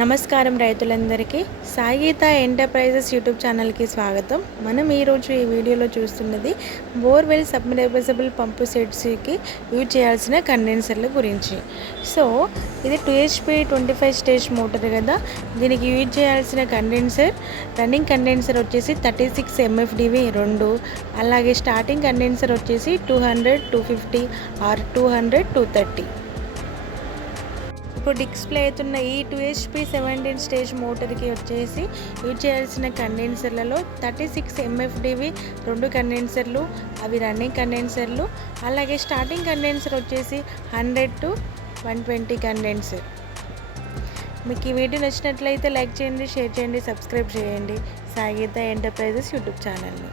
నమస్కారం రైతులందరికీ Sai Geetha enterprises YouTube ఛానల్కి స్వాగతం. మనం ఈరోజు ఈ వీడియోలో చూస్తున్నది బోర్వెల్ సబ్మర్సిబుల్ పంపు సెట్స్కి యూజ్ చేయాల్సిన కండెన్సర్ల గురించి. సో ఇది 2HP 25 స్టేజ్ మోటార్ కదా. దీనికి యూజ్ చేయాల్సిన కండెన్సర్ రన్నింగ్ కండెన్సర్ వచ్చేసి 36 MFDV 2, అలాగే స్టార్టింగ్ కండెన్సర్ వచ్చేసి 200, 250 ఆర్ 200, 230. ఇప్పుడు డిస్ప్లే అవుతున్న ఈ 2HP 17 స్టేజ్ మోటార్కి వచ్చేసి యూజ్ చేయాల్సిన కండెన్సర్లలో 36 MFDV 2 కండెన్సర్లు, అవి రన్నింగ్ కండెన్సర్లు. అలాగే స్టార్టింగ్ కండెన్సర్ వచ్చేసి 100 to 120 కండెన్సర్. మీకు ఈ వీడియో నచ్చినట్లయితే లైక్ చేయండి, షేర్ చేయండి, సబ్స్క్రైబ్ చేయండి సాయిగీత ఎంటర్ప్రైజెస్ యూట్యూబ్ ఛానల్ని.